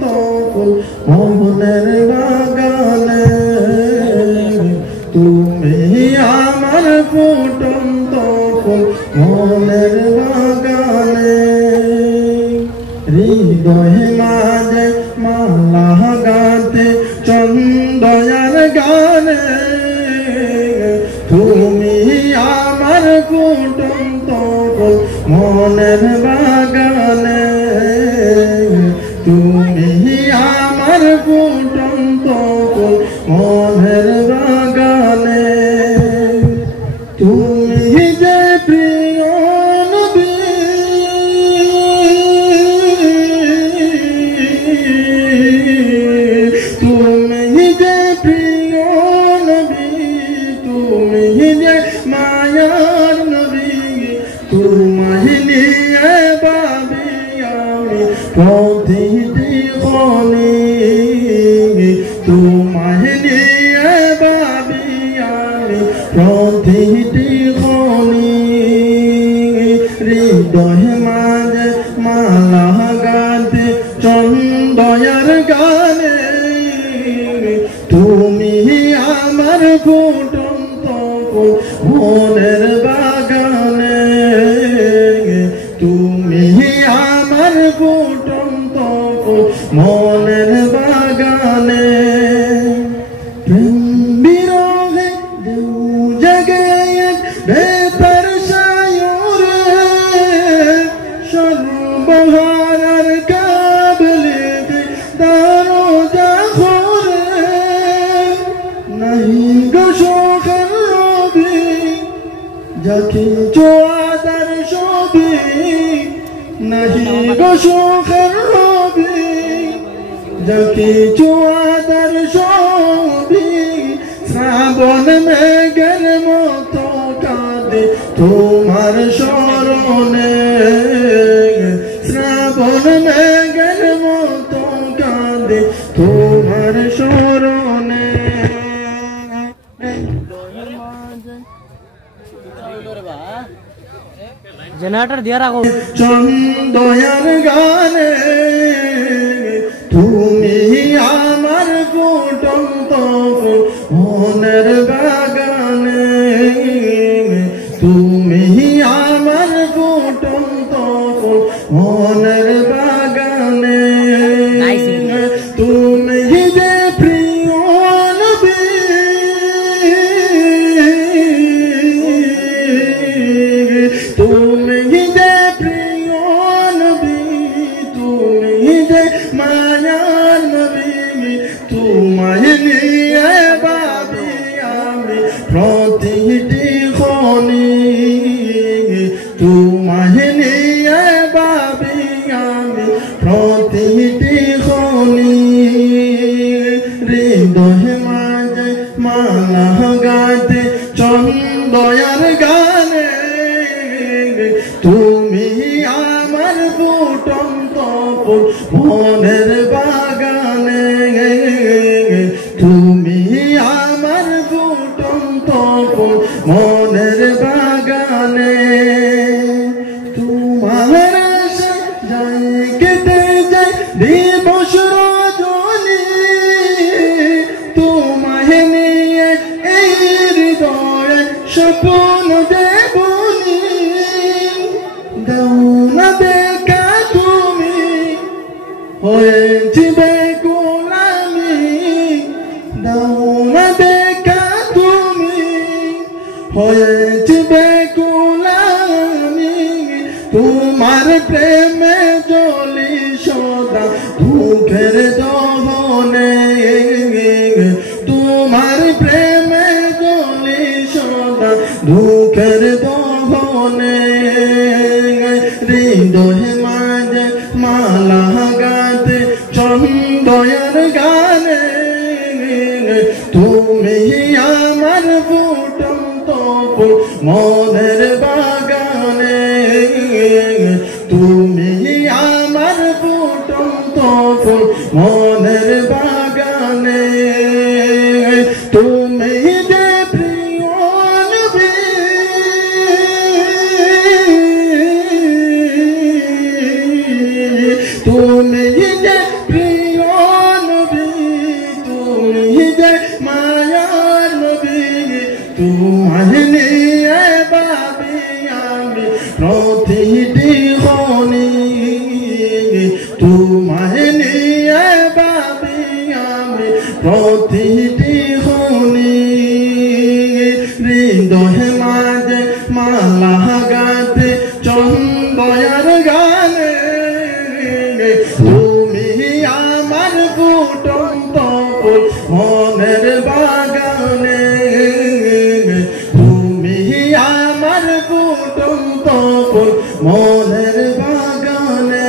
ফুল মনের বাগানে তুমি আমার ফুটন্ত ফুল মনের বাগানে হৃদয় মাঝে মালা গাতে চন্দয়ার গানে তুমি আমার ফুটন্ত ফুল মনের বাগানে তুমি আমার ফুটন্ত ফুল মনের বাগানে তুমি যে প্রিয় নবী তুমি যে প্রিয় নবী তুমি যে মায়ার নবী তোমায় নিয়ে ভাবি আমি প্রতিটি ক্ষণে তোমায় নিয়ে ভাবি আমি প্রতিটি ক্ষণে হৃদয় মাঝে মালা গাতে চন্দয়ার গানে তুমি আমার ফুটন্ত ফুল মনের বাগানে তুমি আমার ফুটন্ত ফুল মনের বাগানে প্রেম বিরহে দু জগে বেতার সায়রে সর্বহারার কাবলে দারো জাখরে নাহি গো শোকের রবি যাকে চোয়াদার ছবি নাহি গো শোকের রবি যাকে চোয়াদার ছবি শ্রাবণ মেঘের মতো কাঁদে তোমার স্মরণে শ্রাবণ মেঘের মতো কাঁদে তোমার স্মরণে जनरेटर दिया रखो চন্দয়ার গানে তুমি আমার ফুটন্ত ফুল মনের বাগানে তুমি আমার ফুটন্ত ফুল মনের বাগানে তুমি যে প্রিয় নবী তুমি যে প্রিয় নবী তুমি যে মায়ার নবী তোমায় নিয়ে ভাবি আমি প্রতিটি ক্ষণে তোমায় নিয়ে ভাবি আমি প্রতিটি ক্ষণে হৃদয় মাঝে মালা গাতে চন্দয়ার গানে তুমি আমার ফুটন্ত ফুল মনের বাগানে তুমি আমার ফুটন্ত ফুল মনের বাগানে তোমার আশা যাই কেটে যায় দিবস রজনী তোমায় নিয়ে এই হৃদয়ে স্বপ্ন দেবনী দাও না দেখা তুমি হয়েছি বেকুল আমি দাও না দেখা তুমি হয়েছি বেকুল আমি তোমার প্রেমে জ্বলি সদা দুঃখের দহনে তোমার প্রেমে জ্বলি সদা দুঃখের দহনে হৃদয় মাঝে মালা গাতে চন্দয়ার গানে তুমি আমার ফুটন্ত ফুল মনের বাগানে তুমি আমার ফুটন্ত ফুল মনের বাগানে তুমি যে প্রিয় নবী তুমি যে প্রিয় প্রতিটি খনি হৃদয় মাঝে মালা গাতে চন্দয়ার গানে তুমি আমার ফুটন্ত ফুল মনের বাগানে তুমি আমার ফুটন্ত ফুল মনের বাগানে